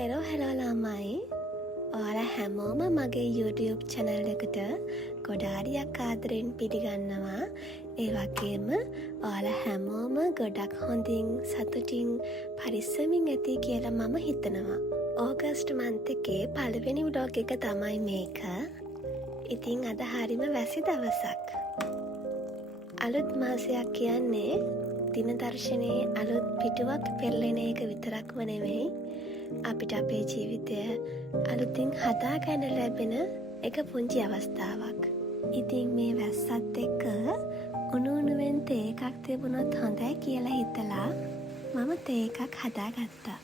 Hello ළමයි. ඔයාලා හැමෝම මගේ YouTube channel එකට ගොඩාරියක් ආදරෙන් පිළිගන්නවා. ඒ වගේම ඔයාලා හැමෝම ගොඩක් හොඳින් සතුටින් පරිස්සමින් ඇති කියලා මම හිතනවා. ඕගස්ට් month එකේ පළවෙනි vlog එක තමයි මේක. ඉතින් අද හරිම වැසි දවසක්. අලුත් මාසයක් කියන්නේ දින දර්ශනයේ අලුත් පිටුවක් පෙරලෙන එක විතරක්ම නෙමෙයි, අපිට අපේ ජීවිතය අලුතින් හදාගන්න ලැබෙන එක පුංචි අවස්ථාවක්. ඉතින් මේ වැස්සත් එක්ක උණුවෙන් තේ එකක් තිබුණොත් හොඳයි කියලා හිතලා මම තේ එකක් හදාගත්තා.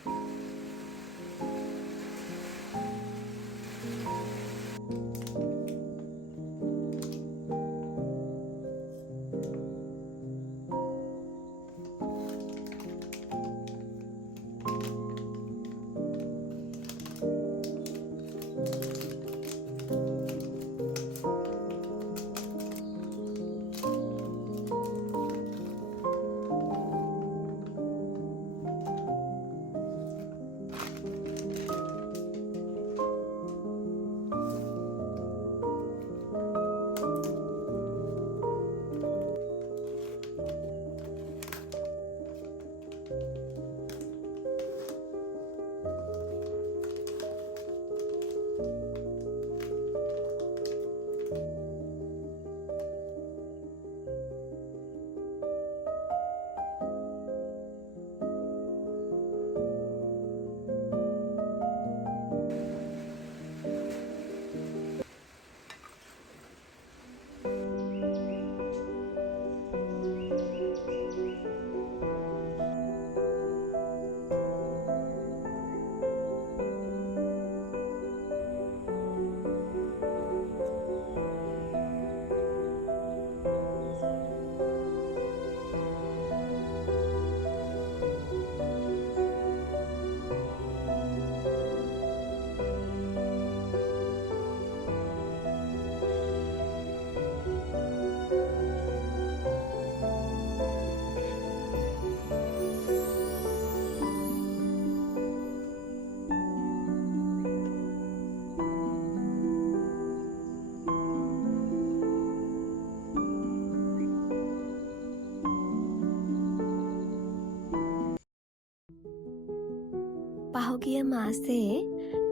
පහුගිය මාසේ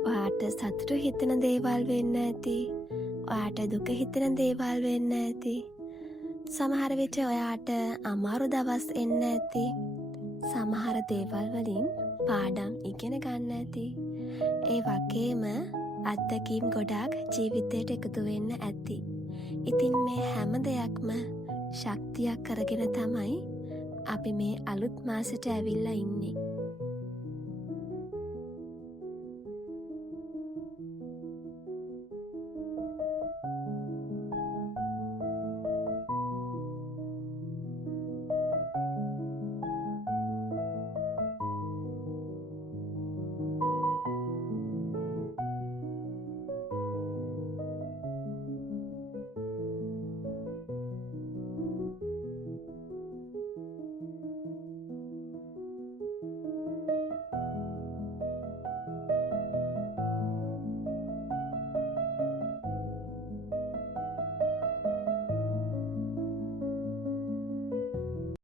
ඔයාට සතුටු හිතෙන දේවල් වෙන්න ඇති, ඔයාට දුක හිතෙන දේවල් වෙන්න ඇති, සමහර විට ඔයාට අමාරු දවස් එන්න ඇති, සමහර දේවල් වලින් පාඩම් ඉගෙන ගන්න ඇති. ඒ වගේම අත්දැකීම් ගොඩාක් ජීවිතයට එකතු වෙන්න ඇති. ඉතින් මේ හැම දෙයක්ම ශක්තියක් කරගෙන තමයි අපි මේ අලුත් මාසෙට ඇවිල්ලා ඉන්නේ.